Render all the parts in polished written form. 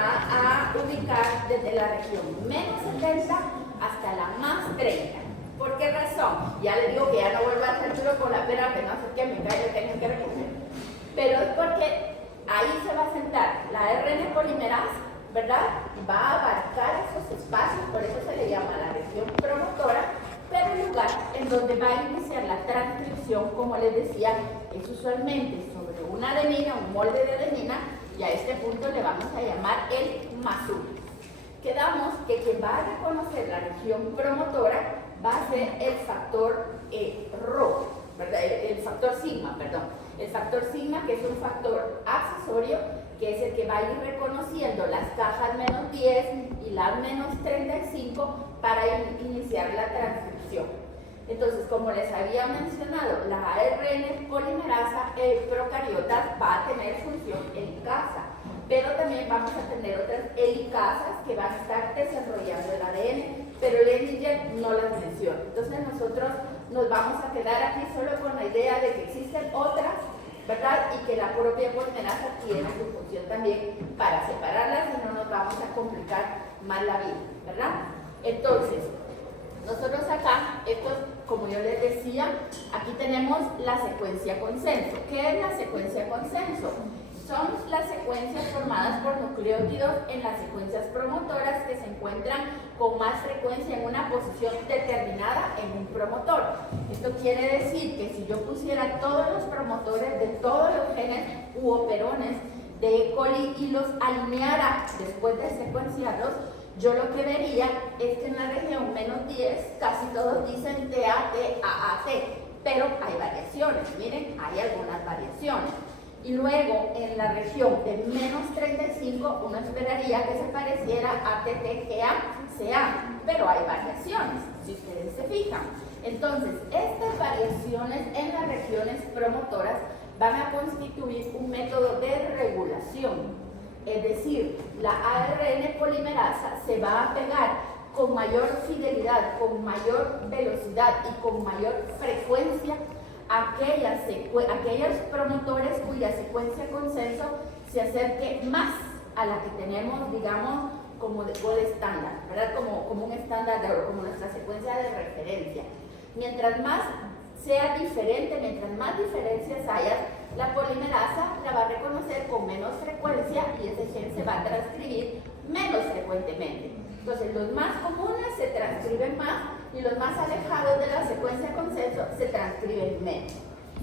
va a ubicar desde la región menos 70 hasta la más 30. ¿Por qué razón? Ya les digo que ya no vuelvo a hacer duro con la pera, que no sé qué, me cae, le tengo que recoger. Pero es porque ahí se va a sentar la ARN polimerasa, ¿verdad? Va a abarcar esos espacios, por eso se le llama la región promotora, pero el lugar en donde va a iniciar la transcripción, como les decía, es usualmente sobre una adenina, un molde de adenina, y a este punto le vamos a llamar el MAS1. Quedamos que quien va a reconocer la región promotora va a ser el factor Rho, ¿verdad? El factor sigma, perdón. El factor sigma, que es un factor accesorio, que es el que va a ir reconociendo las cajas menos 10 y las menos 35 para iniciar la transcripción. Entonces, como les había mencionado, la ARN polimerasa procariotas va a tener función helicasa, pero también vamos a tener otras helicasas que van a estar desarrollando el ADN, pero Leninger no las menciona. Entonces, nosotros nos vamos a quedar aquí solo con la idea de que existen otras, ¿verdad? Y que la propia polimerasa tiene su función también para separarlas y no nos vamos a complicar más la vida, ¿verdad? Entonces, nosotros acá, como yo les decía, aquí tenemos la secuencia consenso. ¿Qué es la secuencia consenso? Son las secuencias formadas por nucleótidos en las secuencias promotoras que se encuentran con más frecuencia en una posición determinada en un promotor. Esto quiere decir que si yo pusiera todos los promotores de todos los genes u operones de E. coli y los alineara después de secuenciarlos, yo lo que vería es que en la región menos 10 casi todos dicen TAT, pero hay variaciones, miren, hay algunas variaciones. Y luego en la región de menos 35 uno esperaría que se pareciera a TTGA, pero hay variaciones, si ustedes se fijan. Entonces, estas variaciones en las regiones promotoras van a constituir un método de regulación. Es decir, la ARN polimerasa se va a pegar con mayor fidelidad, con mayor velocidad y con mayor frecuencia a aquellos promotores cuya secuencia consenso se acerque más a la que tenemos, digamos, como de gold estándar, ¿verdad? Como un estándar de oro, como nuestra secuencia de referencia. Mientras más sea diferente, mientras más diferencias haya, la polimerasa la va a reconocer con menos frecuencia y ese gen se va a transcribir menos frecuentemente. Entonces, los más comunes se transcriben más y los más alejados de la secuencia consenso se transcriben menos.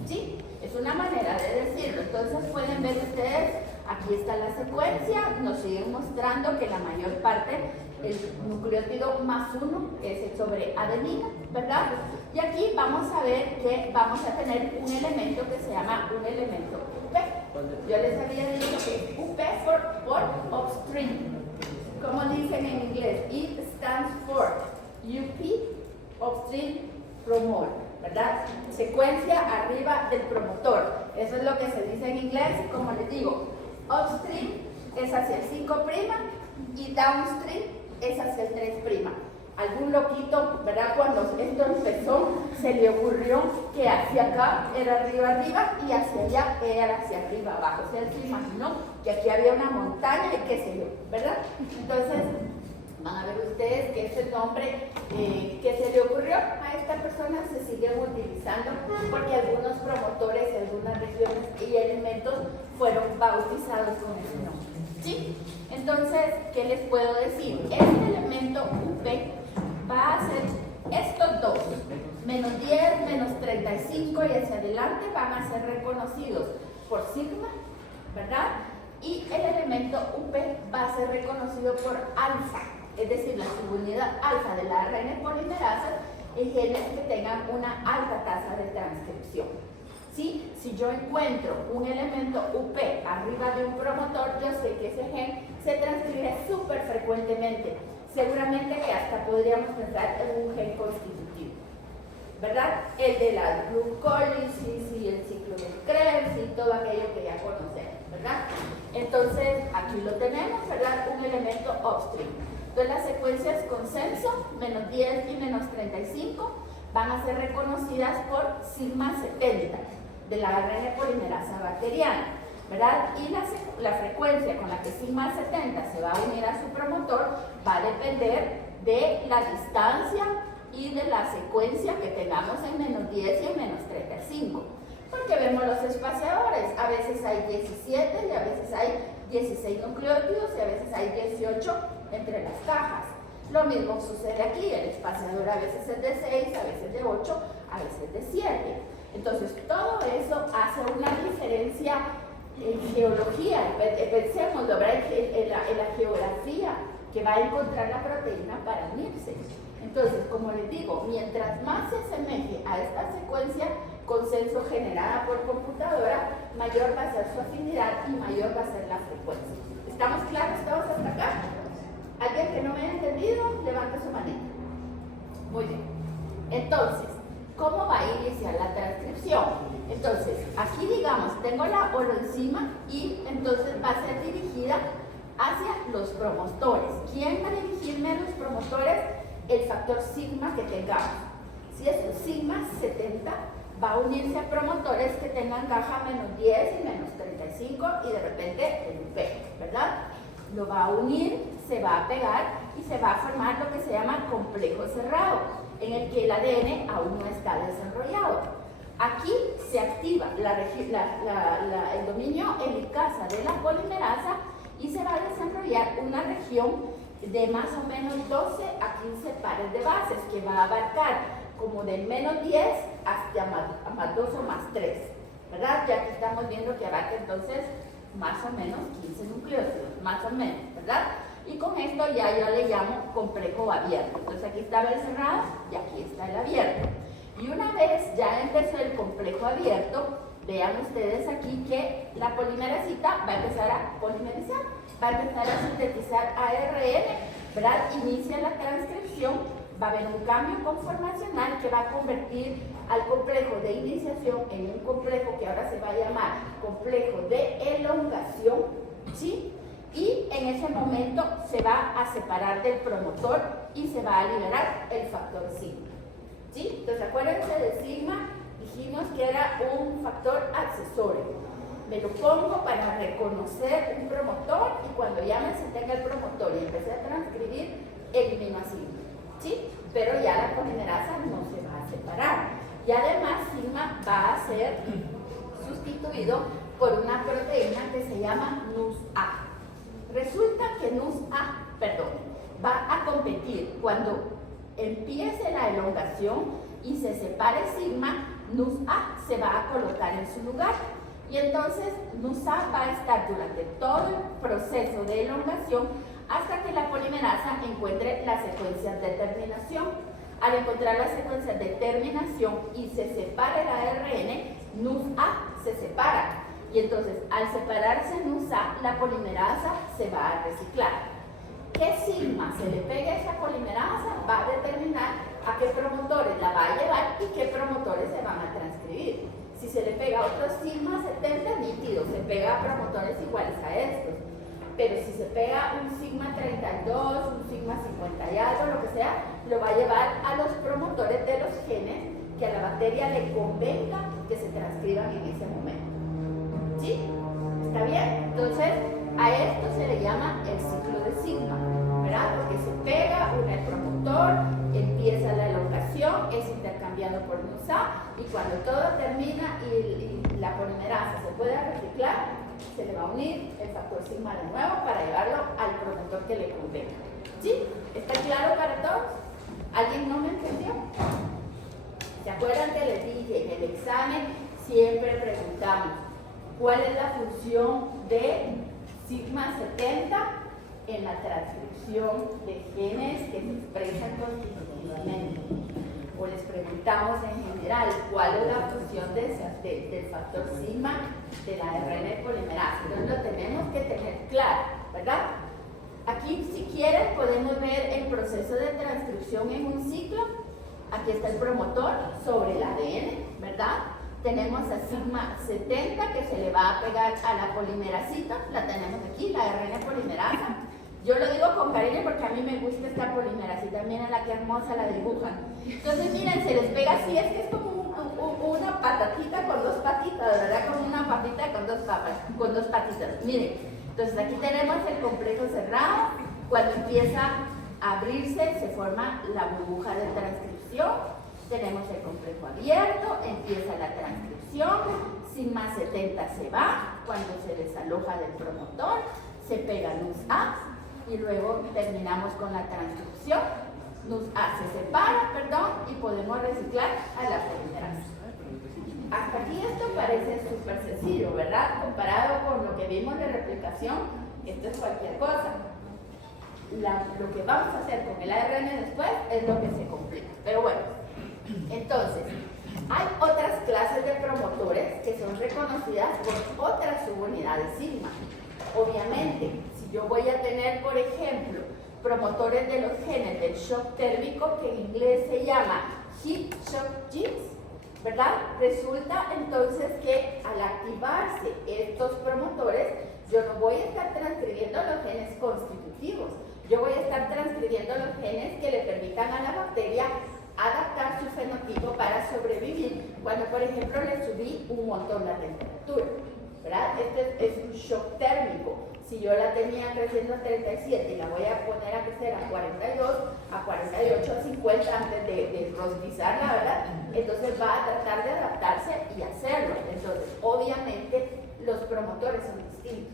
¿Sí? Es una manera de decirlo. Entonces, pueden ver ustedes, aquí está la secuencia, nos siguen mostrando que la mayor parte, el nucleótido +1 es sobre adenina, ¿verdad? Y aquí vamos a ver que vamos a tener un elemento que se llama un elemento UP. Yo les había dicho que UP por upstream. Como dicen en inglés, it stands for UP, upstream promoter, ¿verdad? Secuencia arriba del promotor. Eso es lo que se dice en inglés. Como les digo, upstream es hacia el 5' y downstream es hacia el 3'. Algún loquito, ¿verdad? Cuando esto empezó, se le ocurrió que hacia acá era arriba y hacia allá era hacia arriba abajo. O sea, él se imaginó que aquí había una montaña y qué sé yo, ¿verdad? Entonces, van a ver ustedes que ese nombre que se le ocurrió a esta persona se sigue utilizando porque algunos promotores, algunas regiones y elementos fueron bautizados con ese nombre. ¿Sí? Entonces, ¿qué les puedo decir? Este elemento UP va a ser estos dos, menos 10, menos 35 y hacia adelante van a ser reconocidos por sigma, ¿verdad? Y el elemento UP va a ser reconocido por alfa, es decir, la subunidad alfa de la ARN polimerasa en genes que tengan una alta tasa de transcripción. ¿Sí? Si yo encuentro un elemento UP arriba de un promotor, yo sé que ese gen se transcribe súper frecuentemente. Seguramente que hasta podríamos pensar en un gen constitutivo, ¿verdad? El de la glucólisis y el ciclo de Krebs y todo aquello que ya conocemos, ¿verdad? Entonces, aquí lo tenemos, ¿verdad? Un elemento upstream. Entonces, las secuencias consenso, menos 10 y menos 35, van a ser reconocidas por sigma 70 de la ARN polimerasa bacteriana, ¿verdad? Y las la frecuencia con la que sigma 70 se va a unir a su promotor va a depender de la distancia y de la secuencia que tengamos en menos 10 y en menos 35. Porque vemos los espaciadores, a veces hay 17 y a veces hay 16 nucleótidos y a veces hay 18 entre las cajas. Lo mismo sucede aquí, el espaciador a veces es de 6, a veces de 8, a veces de 7. Entonces todo eso hace una diferencia en geología, pensemos en la geografía que va a encontrar la proteína para unirse. Entonces, como les digo, mientras más se asemeje a esta secuencia consenso generada por computadora, mayor va a ser su afinidad y mayor va a ser la frecuencia. ¿Estamos claros todos hasta acá? ¿Alguien que no me haya entendido? Levante su manita. Muy bien. Entonces, ¿cómo va a iniciar la transcripción? Entonces, aquí digamos, tengo la holoenzima y entonces va a ser dirigida hacia los promotores. ¿Quién va a dirigirme a los promotores? El factor sigma que tengamos. Si es sigma 70, va a unirse a promotores que tengan caja menos 10 y menos 35 y de repente el P, ¿verdad? Lo va a unir, se va a pegar y se va a formar lo que se llama complejo cerrado, en el que el ADN aún no está desarrollado. Aquí se activa el dominio helicasa de la polimerasa y se va a desarrollar una región de más o menos 12 a 15 pares de bases que va a abarcar como del menos 10 hasta más 2 o más 3, ¿verdad? Ya que estamos viendo que abarca entonces más o menos 15 nucleótidos, más o menos, ¿verdad? Y con esto ya yo le llamo complejo abierto. Entonces aquí estaba el cerrado y aquí está el abierto. Y una vez ya empezó el complejo abierto, vean ustedes aquí que la polimerasita va a empezar a polimerizar, va a empezar a sintetizar ARN, ¿verdad? Inicia la transcripción, va a haber un cambio conformacional que va a convertir al complejo de iniciación en un complejo que ahora se va a llamar complejo de elongación, ¿sí? Y en ese momento se va a separar del promotor y se va a liberar el factor sigma, ¿sí? Entonces acuérdense de sigma, dijimos que era un factor accesorio. Me lo pongo para reconocer un promotor y cuando ya me senté en el promotor y empecé a transcribir, elimino a sigma, ¿sí? Pero ya la polimerasa no se va a separar. Y además sigma va a ser sustituido por una proteína que se llama NUS-A. Resulta que NUS-A, va a competir cuando empiece la elongación y se separe sigma, NUS-A se va a colocar en su lugar. Y entonces NUS-A va a estar durante todo el proceso de elongación hasta que la polimerasa encuentre las secuencias de terminación. Al encontrar las secuencias de terminación y se separe el ARN, NUS-A se separa. Y entonces, al separarse NUS-A, la polimerasa se va a reciclar. ¿Qué sigma se le pegue a esa polimerasa? Va a determinar a qué promotores la va a llevar y qué promotores se van a transcribir. Si se le pega otro sigma 70, nítido, se pega a promotores iguales a estos. Pero si se pega un sigma 32, un sigma 50 y algo, lo que sea, lo va a llevar a los promotores de los genes que a la bacteria le convenga que se transcriban en ese momento. ¿Sí? ¿Está bien? Entonces, a esto se le llama el ciclo de sigma, ¿verdad? Porque se pega, une el promotor, empieza la elongación, es intercambiado por NUS-A y cuando todo termina y la polimerasa se puede reciclar, se le va a unir el factor sigma de nuevo para llevarlo al promotor que le convenga. ¿Sí? ¿Está claro para todos? ¿Alguien no me entendió? ¿Se acuerdan que les dije en el examen siempre preguntamos cuál es la función de sigma 70 en la transcripción de genes que se expresan constitutivamente? O les preguntamos en general cuál es la función del factor sigma de la ARN polimerasa. Entonces lo tenemos que tener claro, ¿verdad? Aquí, si quieren, podemos ver el proceso de transcripción en un ciclo. Aquí está el promotor sobre el ADN, ¿verdad? Tenemos a sigma 70 que se le va a pegar a la polimerasita, la tenemos aquí, la ARN polimerasa. Yo lo digo con cariño porque a mí me gusta esta polimerasita, miren la que hermosa la dibujan. Entonces miren, se les pega así, es que es como una patatita con dos patitas, ¿verdad? Como una papita con dos patitas. Miren, entonces aquí tenemos el complejo cerrado. Cuando empieza a abrirse, se forma la burbuja de transcripción. Tenemos el complejo abierto, empieza la transcripción. Sigma 70 se va cuando se desaloja del promotor, se pega NUS A y luego terminamos con la transcripción. NUS A se separa, y podemos reciclar a la polimerasa. Hasta aquí esto parece súper sencillo, ¿verdad? Comparado con lo que vimos de replicación, esto es cualquier cosa. Lo que vamos a hacer con el ARN después es lo que se complica. Pero bueno, entonces, hay otras clases de promotores que son reconocidas por otras subunidades sigma. Obviamente, si yo voy a tener, por ejemplo, promotores de los genes del shock térmico, que en inglés se llama heat shock genes, ¿verdad? Resulta entonces que al activarse estos promotores, yo no voy a estar transcribiendo los genes constitutivos, yo voy a estar transcribiendo los genes que le permitan a la bacteria adaptar su fenotipo para sobrevivir cuando, por ejemplo, le subí un montón la temperatura, ¿verdad? Este es un shock térmico. Si yo la tenía creciendo a 37 y la voy a poner a crecer a 42, a 48, a 50 antes de rostizarla, ¿verdad? Entonces va a tratar de adaptarse y hacerlo. Entonces, obviamente, los promotores son distintos,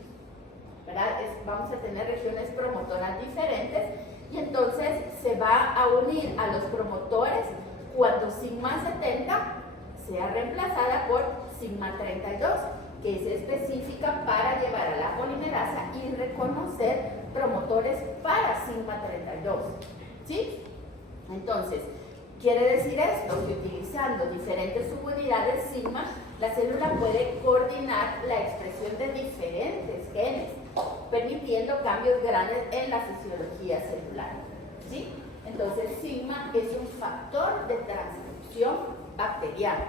¿verdad? Vamos a tener regiones promotoras diferentes y entonces se va a unir a los promotores cuando sigma 70 sea reemplazada por sigma 32, que es específica para llevar a la polimerasa y reconocer promotores para sigma 32. ¿Sí? Entonces, quiere decir esto, que utilizando diferentes subunidades sigma, la célula puede coordinar la expresión de diferentes genes, permitiendo cambios grandes en la fisiología celular. ¿Sí? Entonces, sigma es un factor de transcripción bacteriana.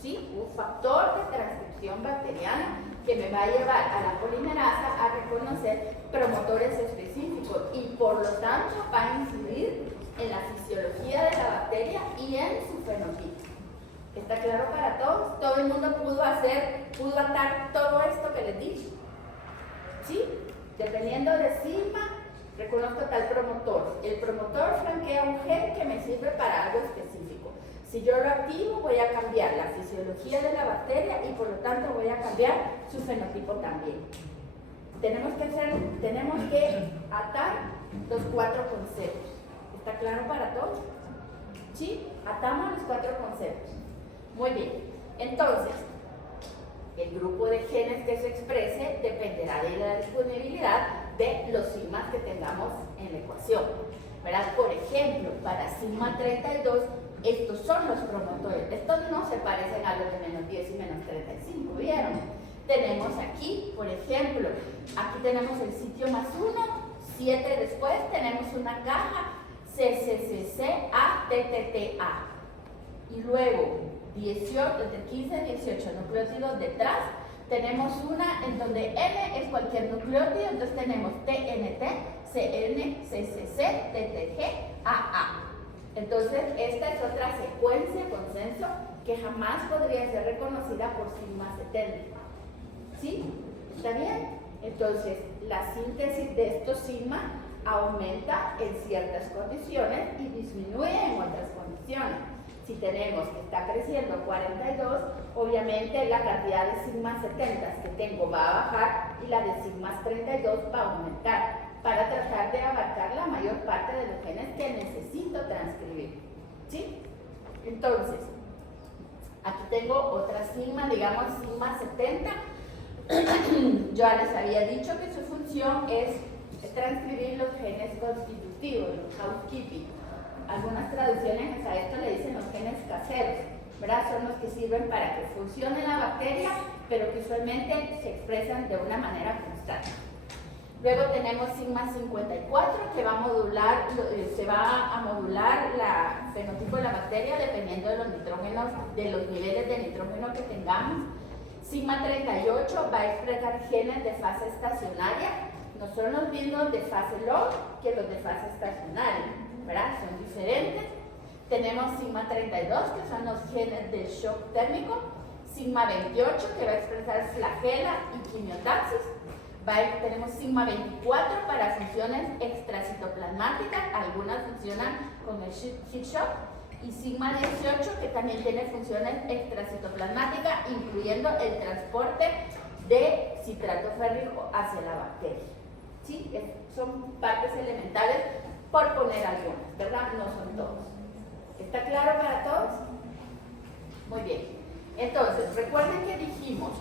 ¿Sí? Un factor de transcripción bacteriana que me va a llevar a la polimerasa a reconocer promotores específicos y por lo tanto va a incidir en la fisiología de la bacteria y en su fenotipo. ¿Está claro para todos? ¿Todo el mundo pudo atar todo esto que les dije? ¿Sí? Dependiendo de sigma, reconozco tal promotor. El promotor flanquea un gen que me sirve para algo específico. Si yo lo activo, voy a cambiar la fisiología de la bacteria y por lo tanto voy a cambiar su fenotipo también. Tenemos que atar los 4 conceptos. ¿Está claro para todos? ¿Sí? Atamos los 4 conceptos. Muy bien. Entonces, el grupo de genes que se exprese dependerá de la disponibilidad de los sigmas que tengamos en la ecuación, ¿verdad? Por ejemplo, para sigma 32, estos son los promotores. Estos no se parecen a los de menos 10 y menos 35, ¿vieron? Tenemos aquí, por ejemplo, aquí tenemos el sitio +1, 7 después tenemos una caja CCCCA, TTTA. Y luego, 18, entre 15 y 18 nucleótidos detrás, tenemos una en donde N es cualquier nucleótido, entonces tenemos TNT, CN, CCC, TTG, AA. Entonces, esta es otra secuencia consenso que jamás podría ser reconocida por sigma 70. ¿Sí? ¿Está bien? Entonces, la síntesis de estos sigma aumenta en ciertas condiciones y disminuye en otras condiciones. Si tenemos que está creciendo 42, obviamente la cantidad de sigma 70 que tengo va a bajar y la de sigma 32 va a aumentar para tratar de abarcar la mayor parte de los genes que necesito transcribir. ¿Sí? Entonces, aquí tengo otra sigma, digamos sigma 70. Yo ya les había dicho que su función es transcribir los genes constitutivos, los housekeeping. Algunas traducciones a esto le dicen los genes caseros, ¿verdad? Son los que sirven para que funcione la bacteria, pero que usualmente se expresan de una manera constante. Luego tenemos sigma 54 que va a modular, se va a modular el fenotipo de la bacteria dependiendo de los nitrógenos, de los niveles de nitrógeno que tengamos. Sigma 38 va a expresar genes de fase estacionaria, no son los mismos de fase log que los de fase estacionaria, ¿verdad? Son diferentes. Tenemos sigma 32, que son los genes del shock térmico, sigma 28, que va a expresar flagela y quimiotaxis. Tenemos sigma 24 para funciones extracitoplasmáticas, algunas funcionan con el heat shock, y sigma 18, que también tiene funciones extracitoplasmáticas, incluyendo el transporte de citrato férrico hacia la bacteria. ¿Sí? Son partes elementales, por poner algunas, ¿verdad? No son todos. ¿Está claro para todos? Muy bien. Entonces, recuerden que dijimos,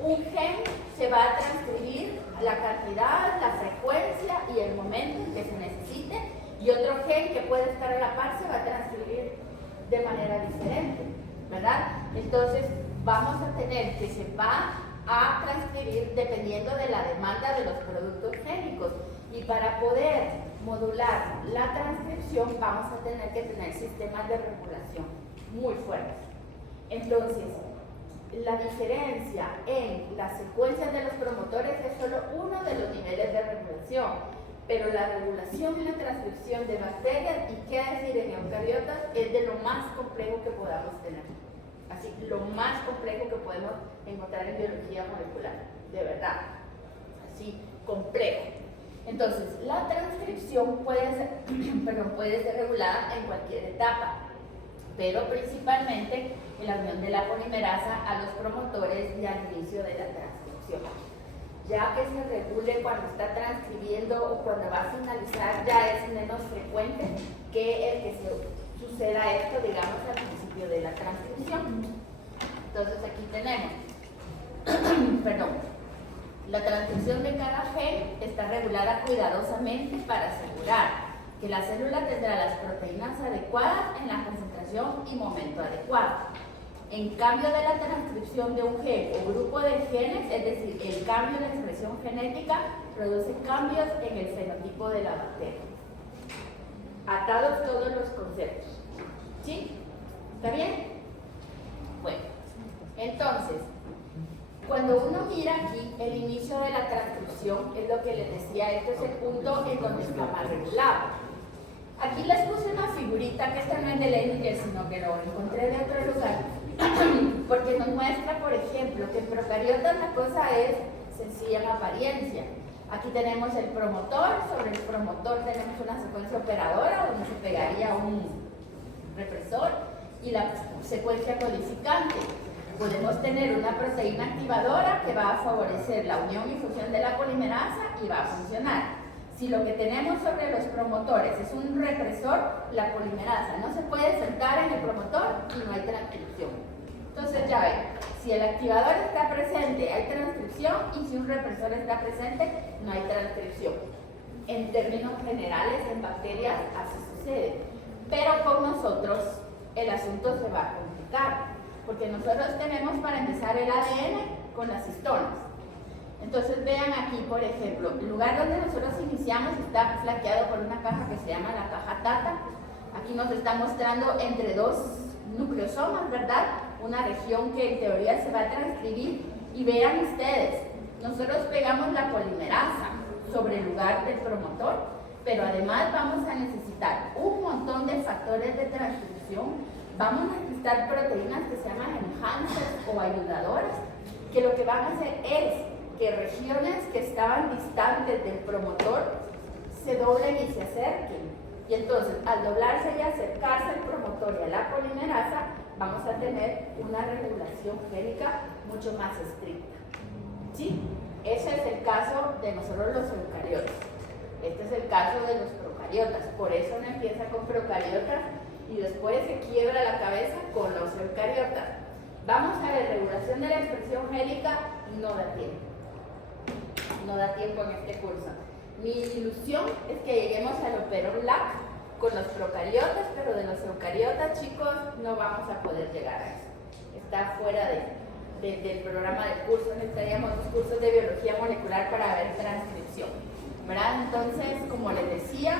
un gen se va a transcribir la cantidad, la frecuencia y el momento en que se necesite, y otro gen que puede estar a la par se va a transcribir de manera diferente, ¿verdad? Entonces, vamos a tener que se va a transcribir dependiendo de la demanda de los productos génicos, y para poder modular la transcripción vamos a tener que tener sistemas de regulación muy fuertes. Entonces, la diferencia en las secuencias de los promotores es solo uno de los niveles de regulación, pero la regulación y la transcripción de bacterias, y qué decir en eucariotas, es de lo más complejo que podamos tener. Así, lo más complejo que podemos encontrar en biología molecular, de verdad. Así, complejo. Entonces, la transcripción puede ser regulada en cualquier etapa, pero principalmente en la unión de la polimerasa a los promotores y al inicio de la transcripción. Ya que se regule cuando está transcribiendo o cuando va a finalizar, ya es menos frecuente que el que suceda esto, digamos, al principio de la transcripción. Entonces aquí tenemos, la transcripción de cada gen está regulada cuidadosamente para asegurar que la célula tendrá las proteínas adecuadas en la concentración y momento adecuado. En cambio de la transcripción de un gen o grupo de genes, es decir, el cambio de expresión genética produce cambios en el fenotipo de la bacteria. Atados todos los conceptos. ¿Sí? ¿Está bien? Bueno, entonces, cuando uno mira aquí el inicio de la transcripción, es lo que les decía, este es el punto en donde está más regulado. Aquí les puse una figurita, que esta no es de Leninger, sino que lo encontré de otro lugar, porque nos muestra, por ejemplo, que en procariotas la cosa es sencilla en apariencia. Aquí tenemos el promotor, sobre el promotor tenemos una secuencia operadora donde se pegaría un represor y la secuencia codificante. Podemos tener una proteína activadora que va a favorecer la unión y fusión de la polimerasa y va a funcionar. Si lo que tenemos sobre los promotores es un represor, la polimerasa no se puede sentar en el promotor y no hay transcripción. Entonces ya ven, si el activador está presente hay transcripción, y si un represor está presente no hay transcripción. En términos generales, en bacterias así sucede, pero con nosotros el asunto se va a complicar, porque nosotros tenemos para empezar el ADN con las histonas. Entonces vean aquí, por ejemplo, el lugar donde nosotros iniciamos está flanqueado por una caja que se llama la caja Tata. Aquí nos está mostrando entre dos nucleosomas, ¿verdad? Una región que en teoría se va a transcribir, y vean ustedes, nosotros pegamos la polimerasa sobre el lugar del promotor, pero además vamos a necesitar un montón de factores de transcripción, vamos a necesitar proteínas que se llaman enhancers o ayudadoras, que lo que van a hacer es que regiones que estaban distantes del promotor se doblen y se acerquen. Y entonces, al doblarse y acercarse al promotor y a la polimerasa, vamos a tener una regulación génica mucho más estricta. ¿Sí? Ese es el caso de nosotros los eucariotas. Este es el caso de los procariotas. Por eso uno empieza con procariotas y después se quiebra la cabeza con los eucariotas. Vamos a ver, regulación de la expresión génica, no da tiempo. No da tiempo en este curso. Mi ilusión es que lleguemos al Operon LAC con los procariotas, pero de los eucariotas, chicos, no vamos a poder llegar a eso. Está fuera del programa del curso. Necesitaríamos los cursos de biología molecular para ver transcripción, ¿verdad? Entonces, como les decía,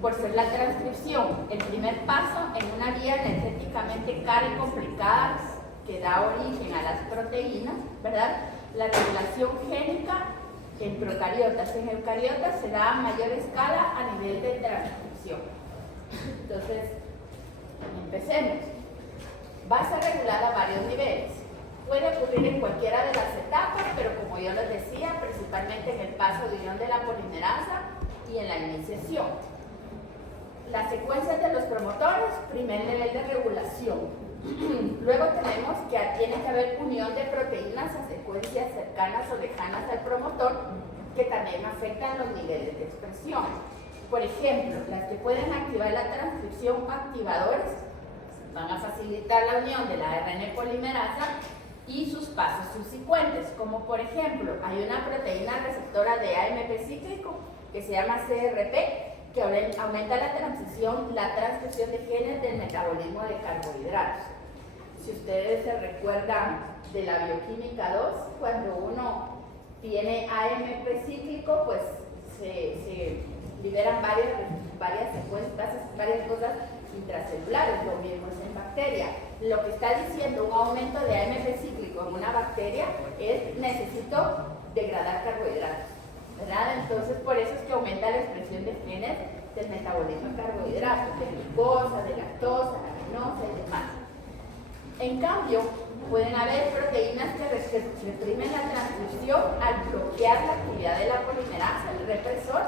por ser la transcripción el primer paso en una vía energéticamente cara y complicada que da origen a las proteínas, ¿verdad? La regulación génica en procariotas, en eucariotas se da a mayor escala a nivel de transcripción. Entonces, Empecemos. Va a ser regulada a varios niveles. Puede ocurrir en cualquiera de las etapas, pero como yo les decía, principalmente en el paso de unión de la polimerasa y en la iniciación. Las secuencias de los promotores, primer nivel de regulación. Luego tenemos que tiene que haber unión de proteínas a secuencias cercanas o lejanas al promotor, que también afectan los niveles de expresión. Por ejemplo, las que pueden activar la transcripción activadores van a facilitar la unión de la ARN polimerasa y sus pasos subsecuentes, como por ejemplo, hay una proteína receptora de AMP cíclico que se llama CRP, que aumenta la transcripción de genes del metabolismo de carbohidratos. Si ustedes se recuerdan de la bioquímica 2, cuando uno tiene AMP cíclico, pues se liberan varias secuencias, varias cosas intracelulares, lo mismo es en bacteria. Lo que está diciendo un aumento de AMP cíclico en una bacteria es necesito degradar carbohidratos, ¿verdad? Entonces por eso es que aumenta la expresión de genes del metabolismo de carbohidratos, de glucosa, de lactosa, aminosa y demás. En cambio, pueden haber proteínas que reprimen la transcripción al bloquear la actividad de la polimerasa, el represor.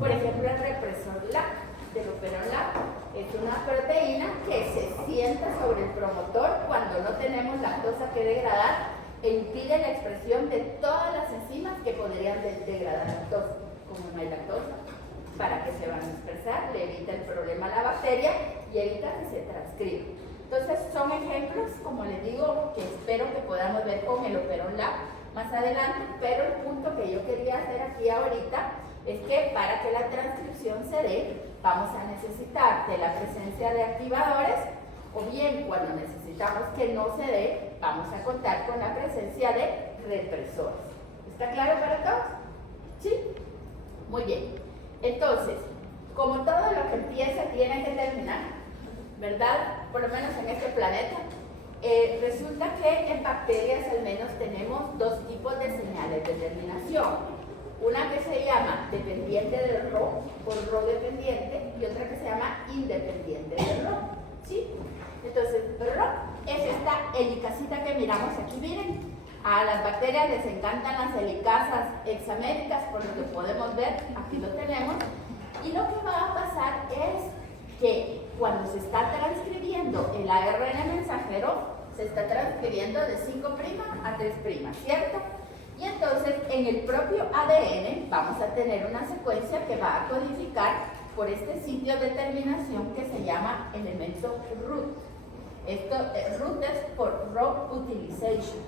Por ejemplo, el represor LAC del operon LAC es una proteína que se sienta sobre el promotor cuando no tenemos lactosa que degradar e impide la expresión de todas las enzimas que podrían degradar lactosa. Como no hay lactosa, ¿para qué se van a expresar? Le evita el problema a la bacteria y evita que se transcriba. Entonces son ejemplos, como les digo, que espero que podamos ver con el operon LAC más adelante, pero el punto que yo quería hacer aquí ahorita es que para que la transcripción se dé, vamos a necesitar de la presencia de activadores, o bien cuando necesitamos que no se dé, vamos a contar con la presencia de represores. ¿Está claro para todos? ¿Sí? Muy bien. Entonces, como todo lo que empieza tiene que terminar, ¿verdad? Por lo menos en este planeta, resulta que en bacterias al menos tenemos dos tipos de señales de terminación. Una que se llama dependiente del Rho, o Rho dependiente, y otra que se llama independiente del Rho, ¿sí? Entonces, Rho es esta helicasita que miramos aquí, miren. A las bacterias les encantan las helicasas hexaméricas, por lo que podemos ver, aquí lo tenemos. Y lo que va a pasar es que cuando se está transcribiendo el ARN mensajero, se está transcribiendo de 5' a 3', ¿cierto? Y entonces en el propio ADN vamos a tener una secuencia que va a codificar por este sitio de terminación que se llama elemento root. Esto, root es por Rho utilization.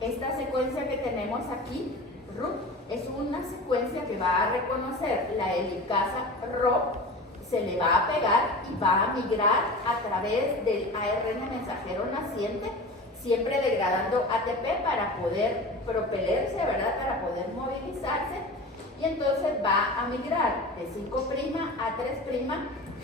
Esta secuencia que tenemos aquí, root, es una secuencia que va a reconocer la helicasa Rho, se le va a pegar y va a migrar a través del ARN mensajero naciente, siempre degradando ATP para poder propelerse, ¿verdad? Para poder movilizarse. Y entonces va a migrar de 5' a 3'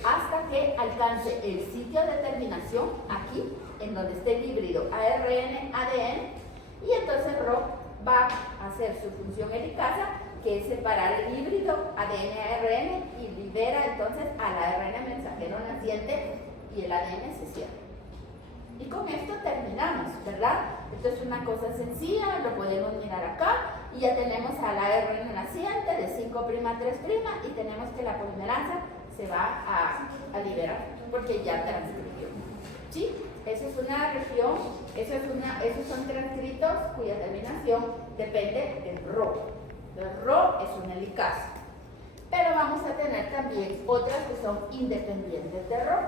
hasta que alcance el sitio de terminación aquí, en donde esté el híbrido ARN-ADN. Y entonces Rho va a hacer su función helicasa, que es separar el híbrido ADN-ARN y libera entonces al ARN mensajero naciente y el ADN se cierra. Y con esto terminamos, ¿verdad? Esto es una cosa sencilla, lo podemos mirar acá y ya tenemos al ARN naciente de 5' a 3' y tenemos que la polimerasa se va a liberar porque ya transcribió. ¿Sí? Esa es una región, esos son transcritos cuya terminación depende del Rho. El Rho es una helicasa. Pero vamos a tener también otras que son independientes de Rho.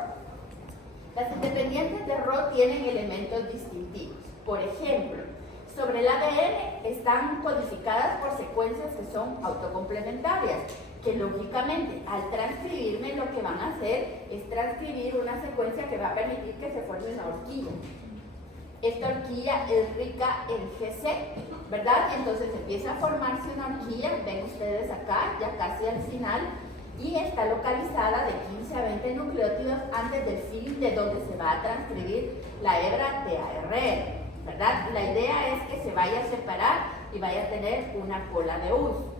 Las independientes de Rho tienen elementos distintivos. Por ejemplo, sobre el ADN están codificadas por secuencias que son autocomplementarias, que lógicamente al transcribirme lo que van a hacer es transcribir una secuencia que va a permitir que se forme una horquilla. Esta horquilla es rica en GC, ¿verdad? Y entonces empieza a formarse una horquilla, ven ustedes acá, ya casi al final, y está localizada de 15 a 20 nucleótidos antes del fin de donde se va a transcribir la hebra de ARN, ¿verdad? La idea es que se vaya a separar y vaya a tener una cola de uso.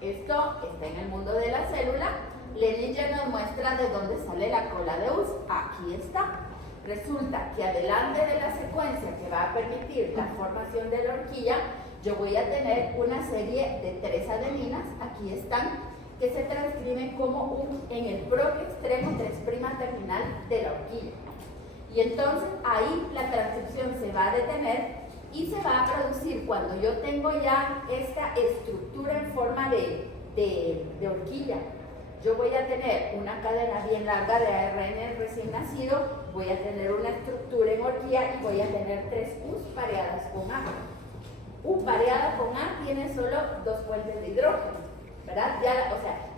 Esto está en el mundo de la célula, Lenny ya nos muestra de dónde sale la cola de Us. Aquí está. Resulta que adelante de la secuencia que va a permitir la formación de la horquilla, yo voy a tener una serie de 3 adeninas, aquí están, que se transcriben como en el propio extremo 3' terminal de la horquilla. Y entonces ahí la transcripción se va a detener y se va a producir cuando yo tengo ya esta estructura en forma de horquilla. Yo voy a tener una cadena bien larga de ARN recién nacido, voy a tener una estructura en horquilla y voy a tener 3 U's pareadas con A. U pareada con A tiene solo 2 puentes de hidrógeno, ¿verdad?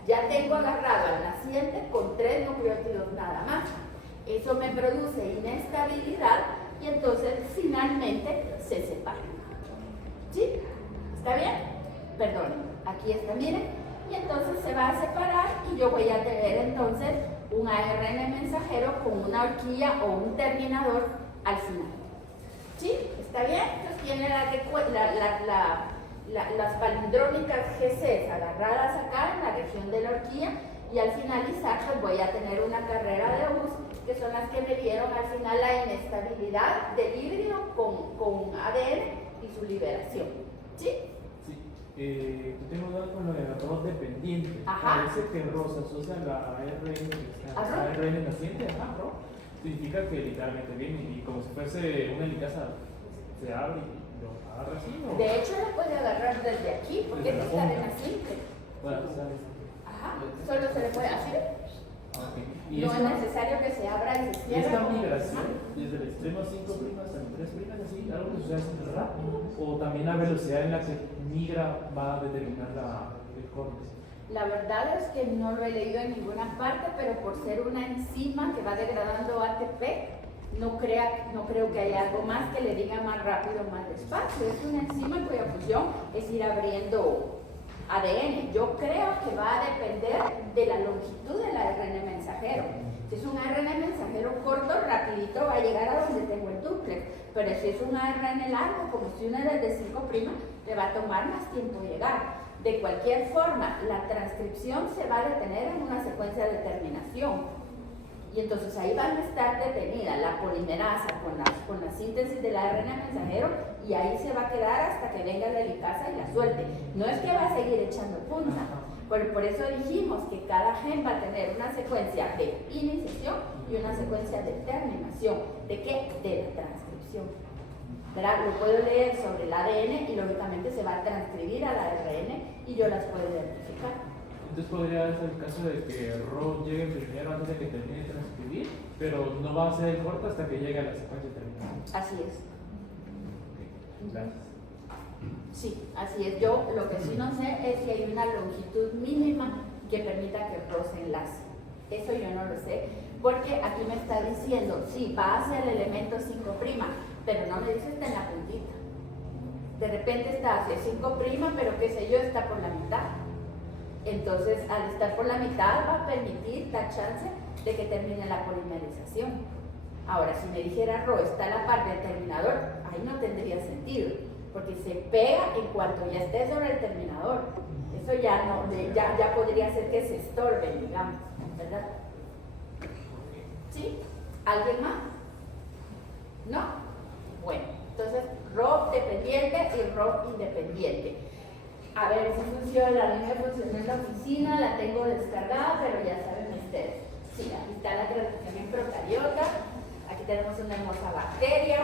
Ya tengo agarrado al naciente con 3 nucleótidos nada más. Eso me produce inestabilidad y entonces finalmente se separan. ¿Sí? ¿Está bien? Perdón, aquí está, miren. Y entonces se va a separar y yo voy a tener entonces un ARN mensajero con una horquilla o un terminador al final. ¿Sí? ¿Está bien? Entonces tiene las palindrómicas GC agarradas acá en la región de la horquilla y al finalizar pues voy a tener una carrera de Us que son las que me dieron al final la inestabilidad del híbrido con ADN y su liberación. ¿Sí? Tengo duda con lo de arroz dependiente. Ajá. Parece que arroz se asocia a la ARN naciente, arroz. Significa que literalmente viene y como si fuese una helicasa, se abre y lo agarra así, ¿no? De hecho lo puede agarrar desde aquí porque es esta arena simple. Bueno, ¿sabes? Ajá, solo se le puede hacer. Okay. No es necesario que se abra y se cierre. ¿Esta migración desde el extremo 5' hasta el 3', así, algo que sucede así rápido? ¿O también la velocidad en la que migra va a determinar el córtex? La verdad es que no lo he leído en ninguna parte, pero por ser una enzima que va degradando ATP, no creo que haya algo más que le diga más rápido o más despacio. Es una enzima cuya función es ir abriendo ADN. Yo creo que va a depender de la longitud del ARN mensajero. Si es un ARN mensajero corto, rapidito va a llegar a donde tengo el dúplex. Pero si es un ARN largo, como si una es de 5', le va a tomar más tiempo llegar. De cualquier forma, la transcripción se va a detener en una secuencia de terminación. Y entonces ahí van a estar detenida la polimerasa con la síntesis del ARN mensajero y ahí se va a quedar hasta que venga la helicasa y la suelte. No es que va a seguir echando punta. Por eso dijimos que cada gen va a tener una secuencia de iniciación y una secuencia de terminación. ¿De qué? De la transcripción. ¿Verdad? Lo puedo leer sobre el ADN y lógicamente se va a transcribir al ARN y yo las puedo identificar. Entonces podría ser el caso de que Rho llegue primero antes de que termine de transcribir, pero no va a ser el corte hasta que llegue a la secuencia terminal. Así es. Okay. Gracias. Sí, así es. Yo lo que sí no sé es si hay una longitud mínima que permita que Rho se enlace. Eso yo no lo sé, porque aquí me está diciendo, sí, va hacia el elemento 5', pero no me dice está en la puntita. De repente está hacia 5', pero qué sé yo, está por la mitad. Entonces, al estar por la mitad, va a permitir la chance de que termine la polimerización. Ahora, si me dijera Rho está a la par del terminador, ahí no tendría sentido, porque se pega en cuanto ya esté sobre el terminador. Eso ya no, ya podría ser que se estorben, digamos, ¿verdad? ¿Sí? ¿Alguien más? ¿No? Bueno, entonces Rho dependiente y Rho independiente. A ver si funciona, a mí me funcionó en la oficina, la tengo descargada, pero ya saben ustedes. Sí, aquí está la transcripción en procariota, aquí tenemos una hermosa bacteria,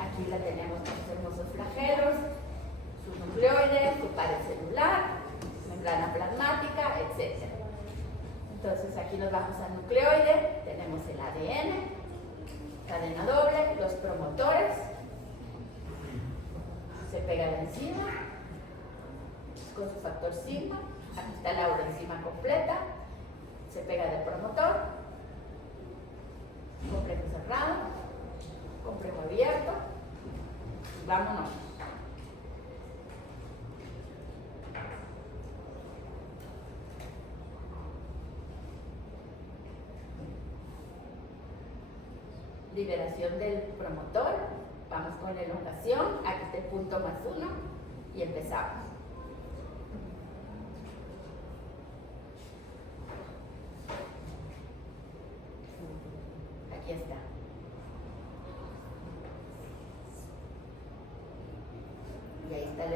aquí la tenemos con sus hermosos flagelos, sus nucleoides, su pared celular, membrana plasmática, etc. Entonces aquí nos vamos al nucleoide, tenemos el ADN, cadena doble, los promotores, se pega la enzima con su factor sigma, aquí está la enzima completa, se pega del promotor, complejo cerrado, complejo abierto, y vámonos. Liberación del promotor, vamos con la elongación, aquí está el punto +1 y empezamos.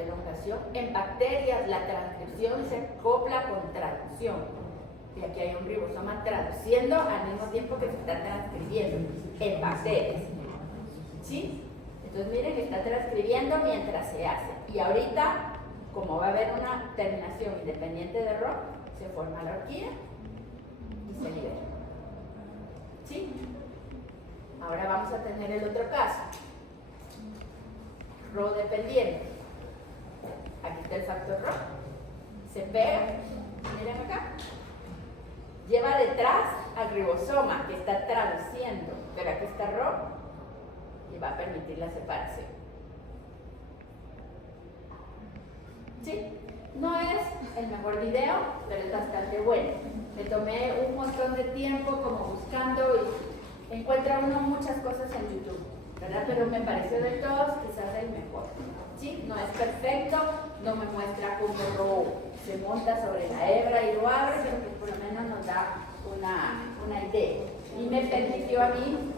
elongación. En bacterias la transcripción se acopla con traducción. Y aquí hay un ribosoma traduciendo al mismo tiempo que se está transcribiendo en bacterias. ¿Sí? Entonces miren que está transcribiendo mientras se hace. Y ahorita, como va a haber una terminación independiente de RO, se forma la horquilla y se libera. ¿Sí? Ahora vamos a tener el otro caso. RO dependiente. Aquí está el factor RO. Se pega, miren acá. Lleva detrás al ribosoma que está traduciendo, pero aquí está RO y va a permitir la separación. ¿Sí? No es el mejor video, pero es bastante bueno. Me tomé un montón de tiempo como buscando y encuentra uno muchas cosas en YouTube, ¿verdad? Pero me pareció de todos quizás el mejor. ¿Sí? No es perfecto, no me muestra cómo RO se monta sobre la hebra y lo abre, pero que por lo menos nos da una idea. Y me permitió a mí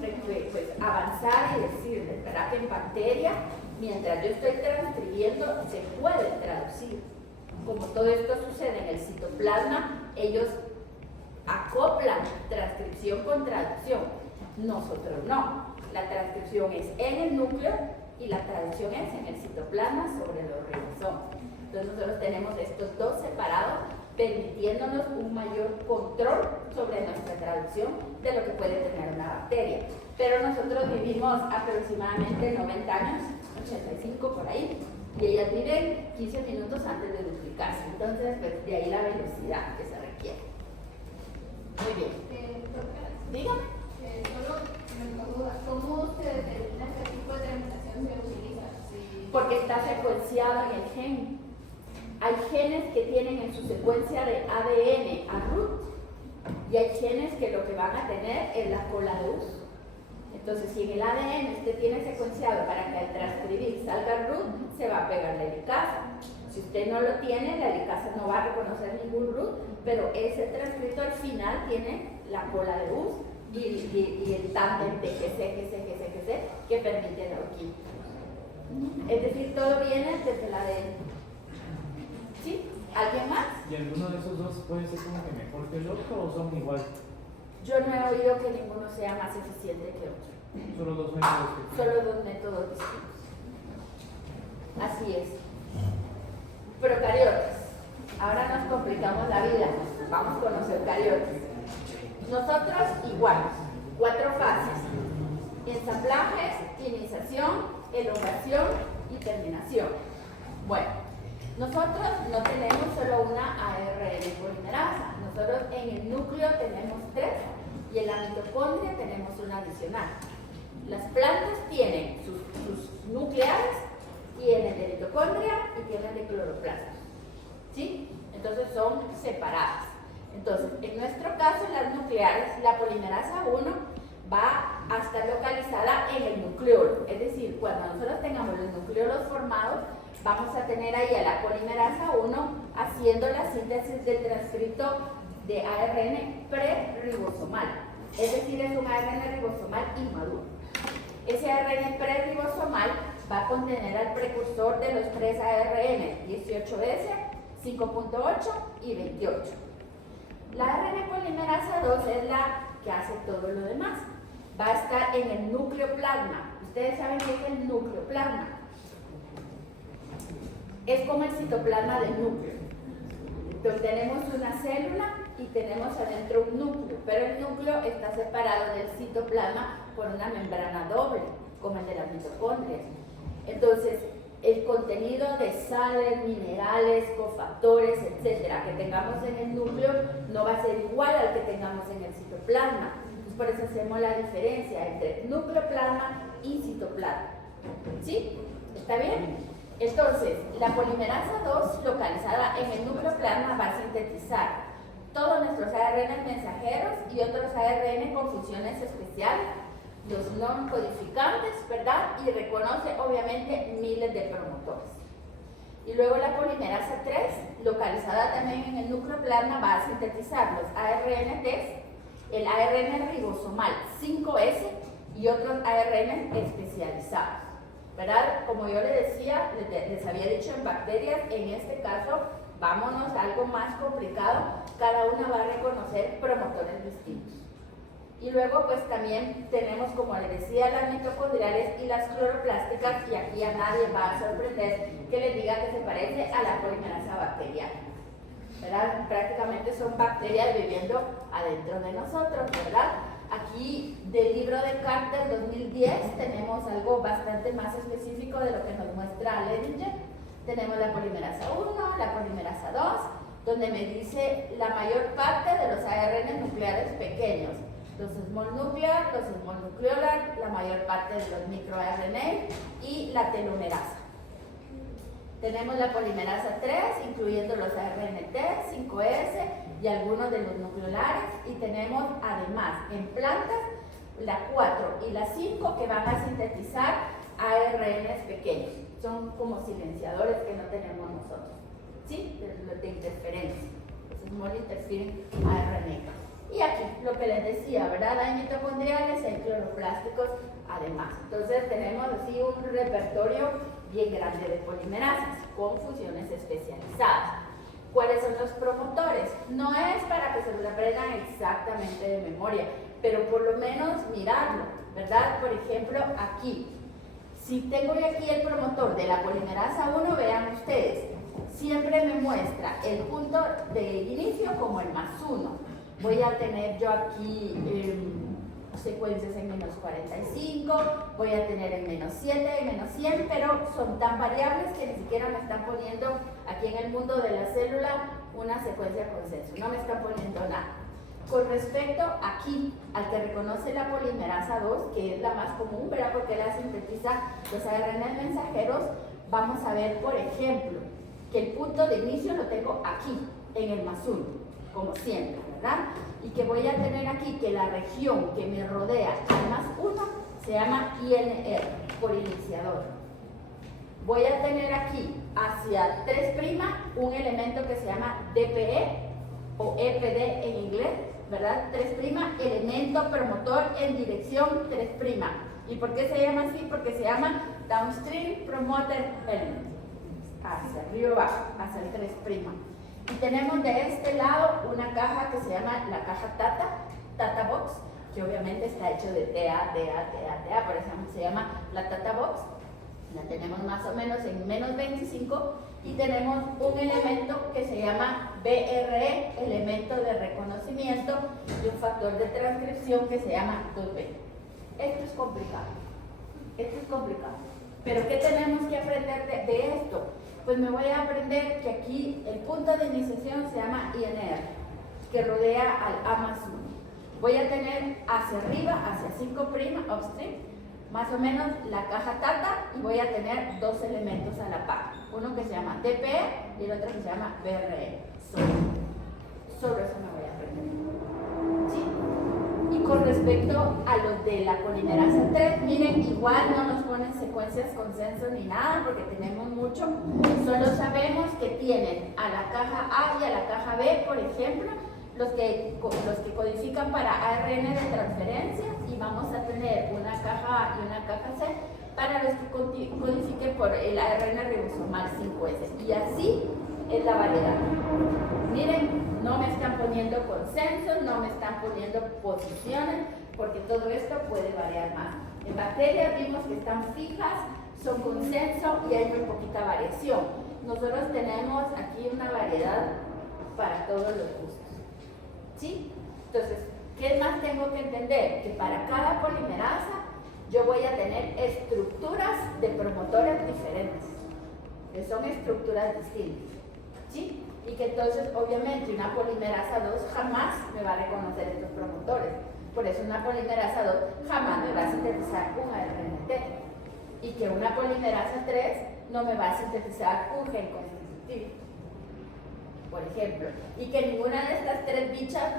pues, avanzar y decirles, ¿verdad? Que en bacteria, mientras yo estoy transcribiendo, se puede traducir. Como todo esto sucede en el citoplasma, ellos acoplan transcripción con traducción. Nosotros no. La transcripción es en el núcleo y la traducción es en el citoplasma sobre los ribosomas. Entonces nosotros tenemos estos dos separados, permitiéndonos un mayor control sobre nuestra traducción de lo que puede tener una bacteria. Pero nosotros vivimos aproximadamente 90 años, 85 por ahí, y ellas viven 15 minutos antes de duplicarse. Entonces, pues, de ahí la velocidad que se requiere. Muy bien. Dígame. Solo me duda, ¿cómo se determina qué tipo de terminación se utiliza? Porque está secuenciado en el gen. Hay genes que tienen en su secuencia de ADN a root y hay genes que lo que van a tener es la cola de uso. Entonces, si en el ADN usted tiene secuenciado para que al transcribir salga root, se va a pegar la helicasa. Si usted no lo tiene, la helicasa no va a reconocer ningún root, pero ese transcriptor final tiene la cola de uso y el tándem de que permite la horquilla. Es decir, todo viene desde el ADN. ¿Sí? ¿Alguien más? ¿Y alguno de esos dos puede ser como que mejor que el otro o son igual? Yo no he oído que ninguno sea más eficiente que otro. Solo dos métodos. Solo dos métodos distintos. Así es. Procariotas. Ahora nos complicamos la vida. Vamos con los eucariotas. Nosotros igual. 4 fases. Ensamblaje, iniciación, elongación y terminación. Bueno. Nosotros no tenemos solo una ARN polimerasa, nosotros en el núcleo tenemos 3 y en la mitocondria tenemos una adicional. Las plantas tienen sus nucleares, tienen de mitocondria y tienen de cloroplasma. ¿Sí? Entonces son separadas. Entonces, en nuestro caso, las nucleares, la polimerasa 1 va a estar localizada en el nucleolo. Es decir, cuando nosotros tengamos los nucleolos formados, vamos a tener ahí a la polimerasa 1 haciendo la síntesis del transcripto de ARN preribosomal. Es decir, es un ARN ribosomal inmaduro. Ese ARN preribosomal va a contener al precursor de los 3 ARN, 18S, 5.8 y 28. La ARN polimerasa 2 es la que hace todo lo demás. Va a estar en el nucleoplasma. Ustedes saben qué es el nucleoplasma. Es como el citoplasma del núcleo. Entonces tenemos una célula y tenemos adentro un núcleo, pero el núcleo está separado del citoplasma por una membrana doble, como el de las mitocondrias. Entonces, el contenido de sales, minerales, cofactores, etcétera, que tengamos en el núcleo no va a ser igual al que tengamos en el citoplasma. Entonces, por eso hacemos la diferencia entre nucleoplasma y citoplasma. ¿Sí? ¿Está bien? Entonces, la polimerasa 2 localizada en el nucleoplasma va a sintetizar todos nuestros ARN mensajeros y otros ARN con funciones especiales, los no codificantes, ¿verdad? Y reconoce obviamente miles de promotores. Y luego la polimerasa 3, localizada también en el nucleoplasma, va a sintetizar los ARNTs, el ARN ribosomal 5S y otros ARN especializados. ¿verdad? Como yo les decía, les había dicho en bacterias, en este caso, vámonos a algo más complicado, cada una va a reconocer promotores distintos. Y luego pues también tenemos, como les decía, las mitocondriales y las cloroplásticas, y aquí a nadie va a sorprender que les diga que se parece a la polimerasa bacteriana, ¿verdad? Prácticamente son bacterias viviendo adentro de nosotros, ¿verdad? Aquí del libro de Carter 2010 tenemos algo bastante más específico de lo que nos muestra Ledinger. Tenemos la polimerasa 1, la polimerasa 2, donde me dice la mayor parte de los ARN nucleares pequeños, los small nuclear, los small nucleolar, la mayor parte de los microRNA y la telomerasa. Tenemos la polimerasa 3, incluyendo los ARNT, 5S y algunos de los nucleolares, y tenemos además en plantas la 4 y la 5 que van a sintetizar ARNs pequeños. Son como silenciadores que no tenemos nosotros, ¿sí? De interferencia. Entonces, small interfering ARN. Y aquí, lo que les decía, ¿verdad? Hay mitocondriales, hay cloroplásticos además. Entonces tenemos así un repertorio bien grande de polimerasas con funciones especializadas. ¿Cuáles son los promotores? No es para que se lo aprendan exactamente de memoria, pero por lo menos mirarlo, ¿verdad? Por ejemplo, aquí, si tengo yo aquí el promotor de la polimerasa 1, vean ustedes, siempre me muestra el punto de inicio como el +1. Voy a tener yo aquí secuencias en -45, voy a tener en -7, en -100, pero son tan variables que ni siquiera me están poniendo aquí en el mundo de la célula una secuencia consenso, no me están poniendo nada. Con respecto aquí, al que reconoce la polimerasa 2, que es la más común, ¿verdad? Porque la sintetiza los ARN mensajeros, vamos a ver, por ejemplo, que el punto de inicio lo tengo aquí, en el +1, como siempre, ¿verdad? Y que voy a tener aquí que la región que me rodea al +1 se llama INR, por iniciador. Voy a tener aquí hacia 3' un elemento que se llama DPE o EPD en inglés, ¿verdad? 3', elemento promotor en dirección 3'. ¿Y por qué se llama así? Porque se llama Downstream Promoter Element. Hacia arriba abajo, hacia el 3'. Y tenemos de este lado una caja que se llama la caja Tata Box, que obviamente está hecho de TA, por eso se llama la Tata Box. La tenemos más o menos en -25 y tenemos un elemento que se llama BRE, elemento de reconocimiento, y un factor de transcripción que se llama 2B. Esto es complicado, pero ¿qué tenemos que aprender de esto? Pues me voy a aprender que aquí el punto de iniciación se llama INR, que rodea al A+1. Voy a tener hacia arriba, hacia 5', upstream, más o menos la caja Tata, y voy a tener dos elementos a la par. Uno que se llama DPE y el otro que se llama BRE. Sobre eso me voy a aprender. ¿Sí? Y con respecto a los de la polimerasa 3, miren, igual no nos ponen secuencias consenso ni nada porque tenemos mucho. Solo sabemos que tienen a la caja A y a la caja B, por ejemplo, los que codifican para ARN de transferencia, y vamos a tener una caja A y una caja C para los que codifiquen por el ARN ribosomal 5S. Y así es la variedad. Miren, no me están poniendo consensos, no me están poniendo posiciones, porque todo esto puede variar más. En bacterias vimos que están fijas, son consenso y hay muy poquita variación. Nosotros tenemos aquí una variedad para todos los gustos. ¿Sí? Entonces, ¿qué más tengo que entender? Que para cada polimerasa yo voy a tener estructuras de promotores diferentes, que son estructuras distintas. ¿Sí? Y que entonces, obviamente, una polimerasa 2 jamás me va a reconocer estos promotores. Por eso una polimerasa 2 jamás me va a sintetizar un ARNT. Y que una polimerasa 3 no me va a sintetizar un gen constitutivo, por ejemplo. Y que ninguna de estas tres bichas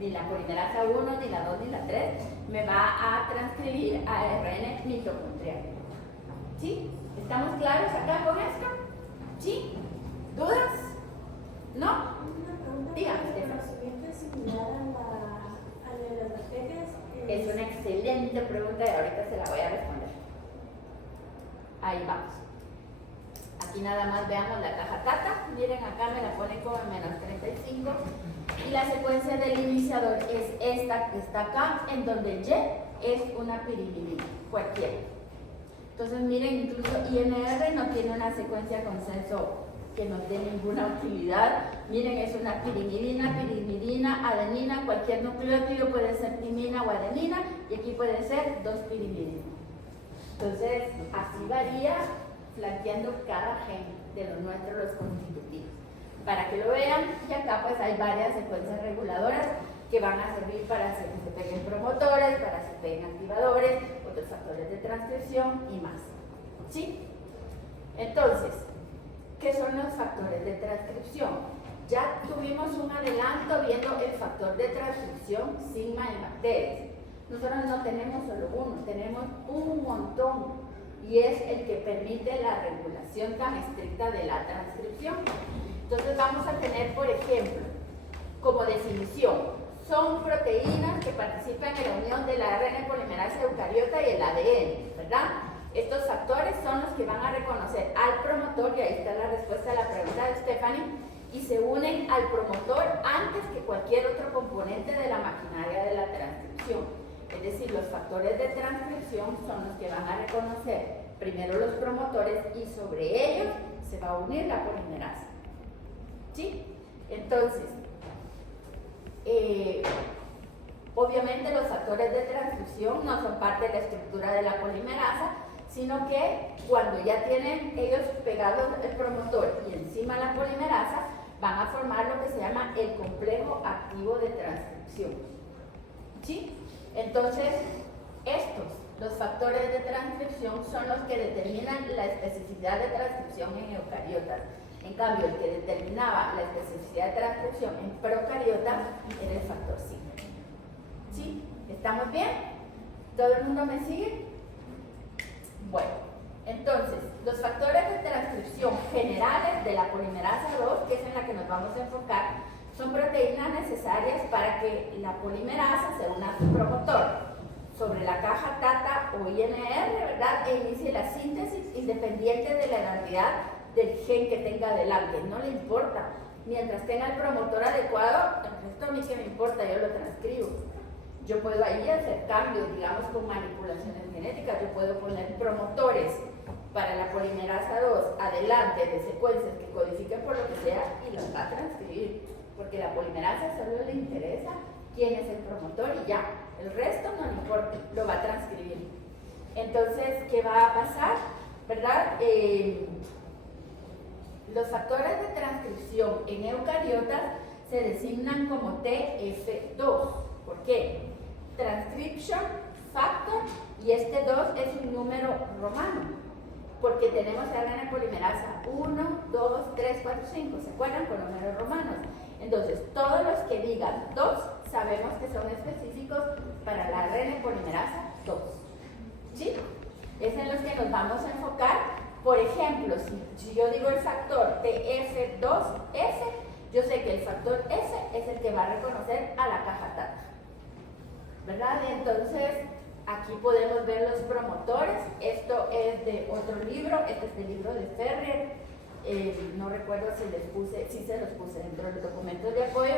ni la polimerasa 1, ni la 2, ni la 3, me va a transcribir ARN mitocondrial. ¿Sí? ¿Estamos claros acá con esto? ¿Sí? ¿Dudas? ¿No? Una pregunta. Dígame, ¿El Estefan. conocimiento es similar a la de las bacterias? Es una excelente pregunta y ahorita se la voy a responder. Ahí vamos. Aquí nada más veamos la caja tata. Miren, acá me la ponen como en menos 35. Y la secuencia del iniciador es esta que está acá, en donde Y es una pirimidina, cualquiera. Entonces miren, incluso INR no tiene una secuencia de consenso que no dé ninguna utilidad. Miren, es una pirimidina, adenina, cualquier nucleótido puede ser timina o adenina, y aquí puede ser 2 pirimidinas. Entonces, así varía flanqueando cada gen de los nuestros, los constitutivos. Para que lo vean, y acá pues hay varias secuencias reguladoras que van a servir para hacer que se peguen promotores, para que se peguen activadores, otros factores de transcripción y más. ¿Sí? Entonces, ¿qué son los factores de transcripción? Ya tuvimos un adelanto viendo el factor de transcripción sigma en bacterias. Nosotros no tenemos solo uno, tenemos un montón, y es el que permite la regulación tan estricta de la transcripción. Entonces vamos a tener, por ejemplo, como definición, son proteínas que participan en la unión de la ARN polimerasa eucariota y el ADN, ¿verdad? Estos factores son los que van a reconocer al promotor, y ahí está la respuesta a la pregunta de Stephanie, y se unen al promotor antes que cualquier otro componente de la maquinaria de la transcripción. Es decir, los factores de transcripción son los que van a reconocer primero los promotores, y sobre ellos se va a unir la polimerasa. ¿Sí? Entonces, obviamente los factores de transcripción no son parte de la estructura de la polimerasa, sino que cuando ya tienen ellos pegados el promotor y encima la polimerasa, van a formar lo que se llama el complejo activo de transcripción. ¿Sí? Entonces, los factores de transcripción son los que determinan la especificidad de transcripción en eucariotas. En cambio, el que determinaba la especificidad de transcripción en procariotas era el factor sigma. ¿Sí? ¿Estamos bien? ¿Todo el mundo me sigue? Bueno, entonces, los factores de transcripción generales de la polimerasa 2, que es en la que nos vamos a enfocar, son proteínas necesarias para que la polimerasa se una a su promotor sobre la caja TATA o INR, ¿verdad? E inicie la síntesis independiente de la cantidad del gen que tenga adelante. No le importa. Mientras tenga el promotor adecuado, el resto a mí que me importa, yo lo transcribo. Yo puedo ahí hacer cambios, digamos, con manipulaciones genéticas. Yo puedo poner promotores para la polimerasa 2 adelante de secuencias que codifiquen por lo que sea y las va a transcribir. Porque la polimerasa solo le interesa quién es el promotor y ya. El resto no le importa, lo va a transcribir. Entonces, ¿qué va a pasar? ¿Verdad? Los factores de transcripción en eucariotas se designan como TF2. ¿Por qué? Transcription Factor, y este 2 es un número romano, porque tenemos ARN polimerasa 1, 2, 3, 4, 5, ¿se acuerdan? Con números romanos. Entonces, todos los que digan 2, sabemos que son específicos para la ARN polimerasa 2. ¿Sí? Es en los que nos vamos a enfocar. Por ejemplo, si yo digo el factor TF2S, yo sé que el factor S es el que va a reconocer a la caja TATA, ¿verdad? Entonces, aquí podemos ver los promotores. Esto es de otro libro, este es del libro de Ferrer. No recuerdo si les puse, sí se los puse dentro de los documentos de apoyo,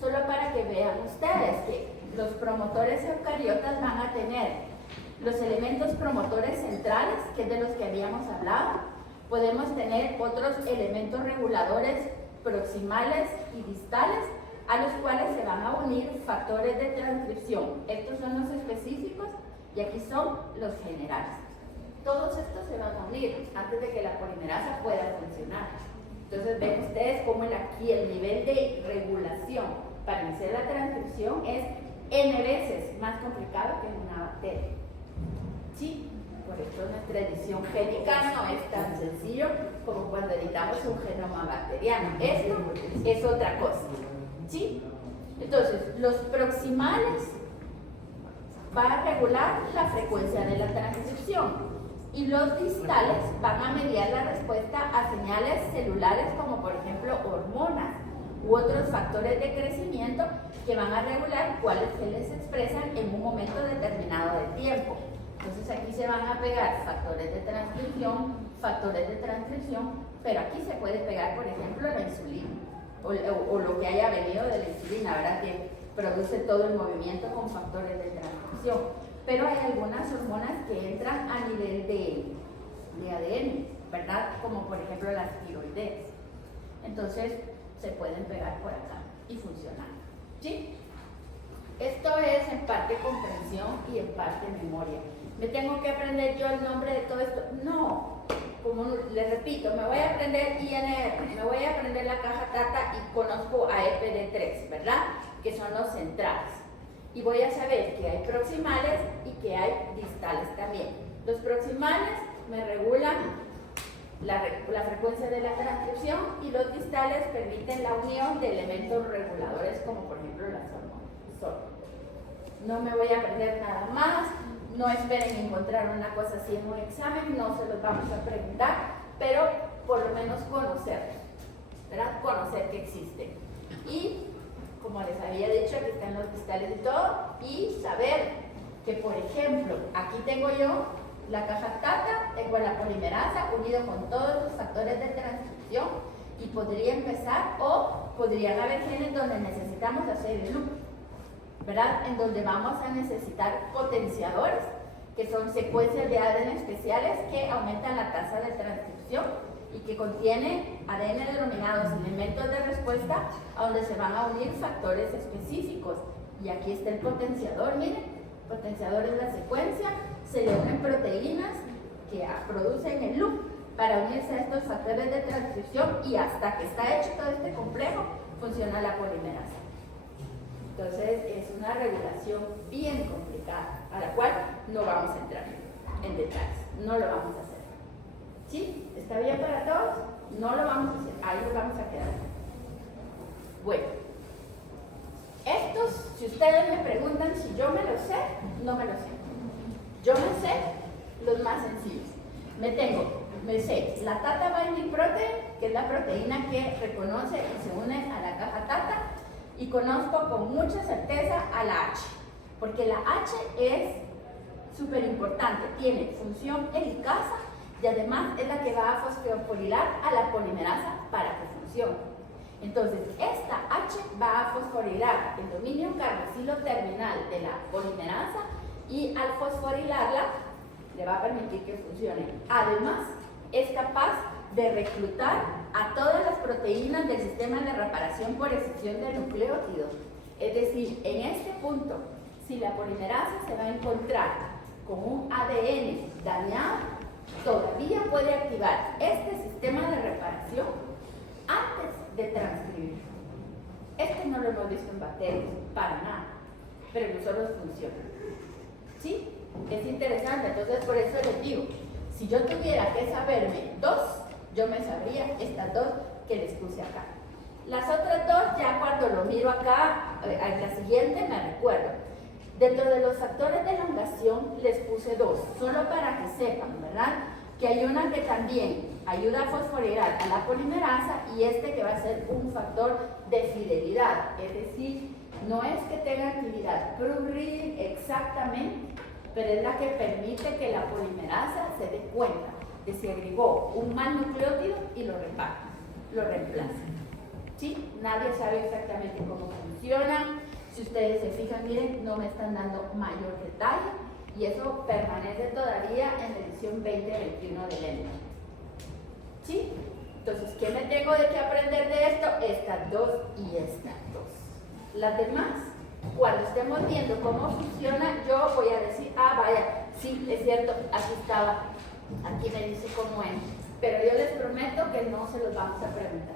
solo para que vean ustedes que los promotores eucariotas van a tener los elementos promotores centrales, que es de los que habíamos hablado. Podemos tener otros elementos reguladores proximales y distales, a los cuales se van a unir factores de transcripción. Estos son los específicos y aquí son los generales. Todos estos se van a unir antes de que la polimerasa pueda funcionar. Entonces ven ustedes cómo aquí el nivel de regulación para iniciar la transcripción es N veces más complicado que en una bacteria. Sí, por eso nuestra edición génica no es tan sencillo como cuando editamos un genoma bacteriano. Esto es otra cosa. ¿Sí? Entonces, los proximales van a regular la frecuencia de la transcripción y los distales van a mediar la respuesta a señales celulares como por ejemplo hormonas u otros factores de crecimiento que van a regular cuáles genes se expresan en un momento determinado de tiempo. Entonces aquí se van a pegar factores de transcripción, pero aquí se puede pegar, por ejemplo, la insulina o lo que haya venido de la insulina, ¿verdad? Que produce todo el movimiento con factores de transcripción. Pero hay algunas hormonas que entran a nivel de ADN, ¿verdad? Como por ejemplo las tiroides. Entonces se pueden pegar por acá y funcionar, ¿sí? Esto es en parte comprensión y en parte memoria. ¿Me tengo que aprender yo el nombre de todo esto? No, como les repito, me voy a aprender INR, me voy a aprender la caja Tata y conozco a EPD3, ¿verdad? Que son los centrales. Y voy a saber que hay proximales y que hay distales también. Los proximales me regulan la frecuencia de la transcripción y los distales permiten la unión de elementos reguladores como por ejemplo las hormonas. No me voy a aprender nada más, no esperen encontrar una cosa así en un examen, no se los vamos a preguntar, pero por lo menos conocerlos, ¿verdad? Conocer que existen. Y como les había dicho, aquí están los distales y todo, y saber que, por ejemplo, aquí tengo yo la caja Tata, tengo la polimerasa unido con todos los factores de transcripción y podría empezar o podrían haber genes donde necesitamos hacer el loop, ¿verdad? En donde vamos a necesitar potenciadores, que son secuencias de ADN especiales que aumentan la tasa de transcripción y que contienen ADN denominados elementos de respuesta a donde se van a unir factores específicos. Y aquí está el potenciador, miren, potenciador es la secuencia, se le unen proteínas que producen el loop para unirse a estos factores de transcripción y hasta que está hecho todo este complejo, funciona la polimerasa. Entonces es una regulación bien complicada, a la cual no vamos a entrar en detalles, no lo vamos a hacer. ¿Sí? ¿Está bien para todos? No lo vamos a hacer, ahí lo vamos a quedar. Bueno, estos, si ustedes me preguntan si yo me los sé, no me los sé. Yo me sé los más sencillos. Me sé la Tata Binding Protein, que es la proteína que reconoce y se une a la caja Tata, y conozco con mucha certeza a la H, porque la H es súper importante, tiene función helicasa y además es la que va a fosforilar a la polimerasa para que funcione. Entonces, esta H va a fosforilar el dominio carboxilo terminal de la polimerasa y al fosforilarla le va a permitir que funcione. Además, es capaz de reclutar a todas las proteínas del sistema de reparación por excesión de nucleótidos. Es decir, en este punto, si la polimerasa se va a encontrar con un ADN dañado, todavía puede activar este sistema de reparación antes de transcribir. Este no lo hemos visto en bacterias, para nada, pero en nosotros funciona. ¿Sí? Es interesante, entonces por eso les digo, si yo tuviera que saberme dos, yo me sabría estas dos que les puse acá. Las otras dos, ya cuando lo miro acá, a la siguiente me recuerdo. Dentro de los factores de elongación les puse dos, solo para que sepan, ¿verdad? Que hay una que también ayuda a fosforilar a la polimerasa y este que va a ser un factor de fidelidad, es decir, no es que tenga actividad proofreading exactamente, pero es la que permite que la polimerasa se dé cuenta de si agregó un mal nucleótido y lo repara, lo reemplaza. ¿Sí? Nadie sabe exactamente cómo funciona. Si ustedes se fijan, miren, no me están dando mayor detalle y eso permanece todavía en la edición 2021 del ENDA. ¿Sí? Entonces, ¿qué me tengo de que aprender de esto? Estas dos y estas dos. Las demás, cuando estemos viendo cómo funciona, yo voy a decir, ah, vaya, sí, es cierto, aquí estaba, aquí me dice cómo es, pero yo les prometo que no se los vamos a preguntar.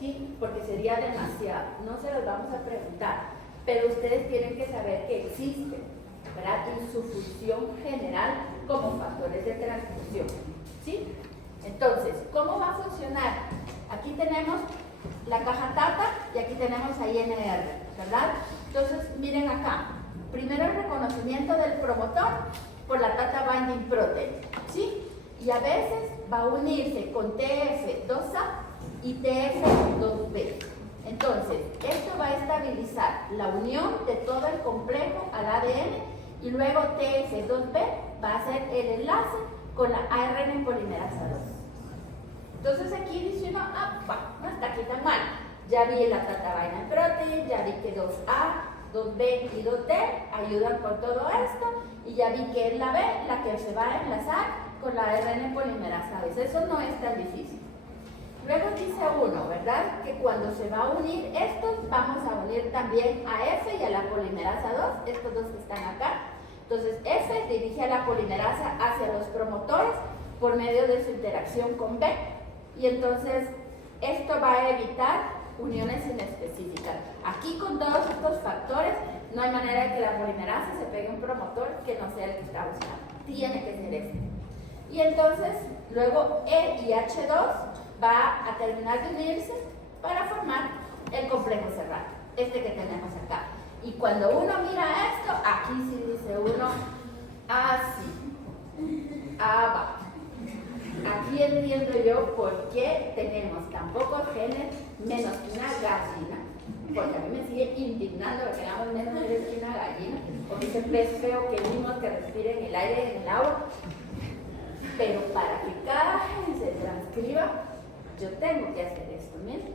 ¿Sí? Porque sería demasiado, no se los vamos a preguntar, pero ustedes tienen que saber que existen, ¿verdad? Y su función general como factores de transcripción. ¿Sí? Entonces, ¿cómo va a funcionar? Aquí tenemos la caja Tata y aquí tenemos a INR, ¿verdad? Entonces, miren acá, primero el reconocimiento del promotor por la Tata Binding Protein, ¿sí? Y a veces va a unirse con TF2A y TF2B. Entonces, esto va a estabilizar la unión de todo el complejo al ADN Y luego TS2B va a ser el enlace con la ARN polimerasa 2. Entonces aquí dice uno, no está aquí tan mal. Ya vi la tata vinyl protein, ya vi que 2A, 2B y 2D ayudan con todo esto, y ya vi que es la B la que se va a enlazar con la ARN polimerasa 2. Eso no es tan difícil. Luego dice uno, ¿verdad? Que cuando se va a unir estos, vamos a unir también a F y a la polimerasa 2, estos dos que están acá. Entonces F dirige a la polimerasa hacia los promotores por medio de su interacción con B, y entonces esto va a evitar uniones inespecíficas. Aquí con todos estos factores no hay manera de que la polimerasa se pegue a un promotor que no sea el que está buscando. Tiene que ser este. Y entonces luego E y H2 va a terminar de unirse para formar el complejo cerrado, este que tenemos acá. Y cuando uno mira esto, aquí sí dice uno, así, va. Aquí entiendo yo por qué tenemos tan pocos genes menos que una gallina, porque a mí me sigue indignando que tengamos menos genes que una gallina, porque siempre es feo que mismos que respiren el aire y en el agua, pero para que cada gen se transcriba, yo tengo que hacer esto, miren.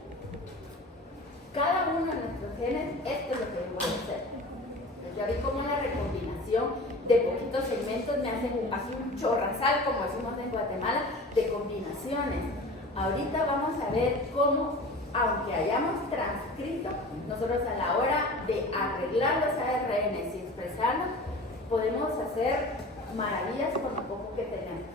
Cada uno de nuestros genes, esto es lo que debo hacer. Ya vi como la recombinación de poquitos segmentos me hacen un chorrazal, como decimos en Guatemala, de combinaciones. Ahorita vamos a ver cómo, aunque hayamos transcrito, nosotros a la hora de arreglar los ARNs y expresarlos, podemos hacer maravillas con lo poco que tenemos.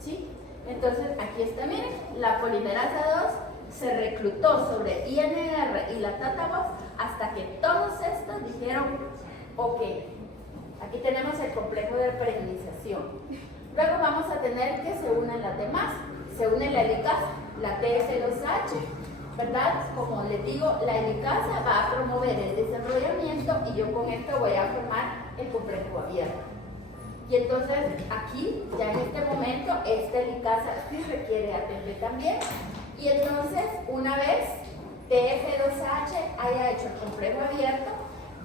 ¿Sí? Entonces, aquí está, miren, la polimerasa 2 se reclutó sobre INR y la TATA-BOX hasta que todos estos dijeron, ok, aquí tenemos el complejo de perenización. Luego vamos a tener que se unen las demás. Se une la helicasa, la TS2H, ¿verdad? Como les digo, la helicasa va a promover el desarrollamiento y yo con esto voy a formar el complejo abierto. Y entonces aquí, ya en este momento, esta helicasa sí requiere ATP también. Y entonces, una vez TF2H haya hecho el complejo abierto,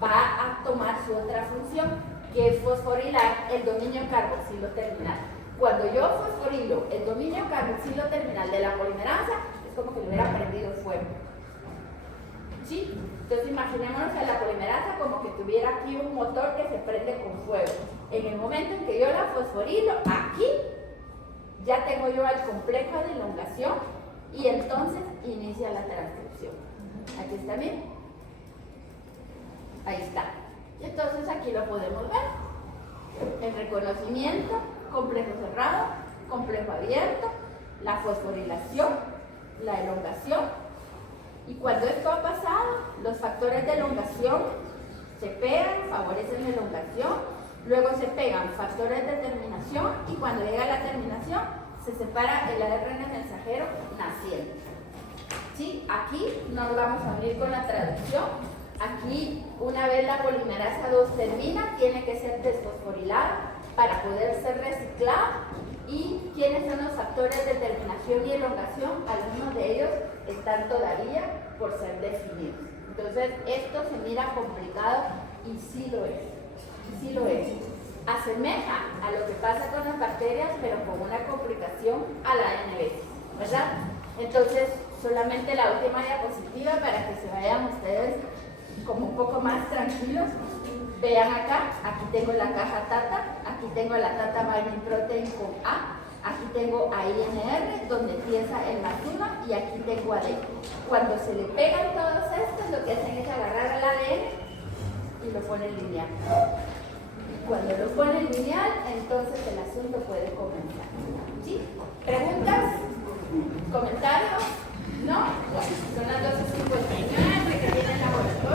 va a tomar su otra función, que es fosforilar el dominio carboxilo terminal. Cuando yo fosforilo el dominio carboxilo terminal de la polimerasa, es como que le hubiera prendido fuego. ¿Sí? Entonces imaginémonos a la polimerasa como que tuviera aquí un motor que se prende con fuego. En el momento en que yo la fosforilo, aquí ya tengo yo el complejo de elongación y entonces inicia la transcripción. Aquí está bien. Ahí está. Y entonces aquí lo podemos ver. El reconocimiento, complejo cerrado, complejo abierto, la fosforilación, la elongación. Y cuando esto ha pasado, los factores de elongación se pegan, favorecen la elongación, luego se pegan factores de terminación y cuando llega la terminación se separa el ARN mensajero naciente. ¿Sí? Aquí nos vamos a unir con la traducción. Aquí, una vez la polimerasa 2 termina, tiene que ser desfosforilada para poder ser reciclada. ¿Y quiénes son los factores de terminación y elongación? Algunos de ellos están todavía por ser definidos. Entonces, esto se mira complicado y sí lo es. Sí lo es. Asemeja a lo que pasa con las bacterias, pero con una complicación a la ANB, ¿verdad? Entonces, solamente la última diapositiva para que se vayan ustedes como un poco más tranquilos. Vean acá, aquí tengo la caja TATA, aquí tengo la TATA Binding Protein con A, aquí tengo a INR, donde empieza el más 1, y aquí tengo AD. Cuando se le pegan todos estos, lo que hacen es agarrar al ADN y lo ponen lineal. Y cuando lo ponen lineal, entonces el asunto puede comenzar.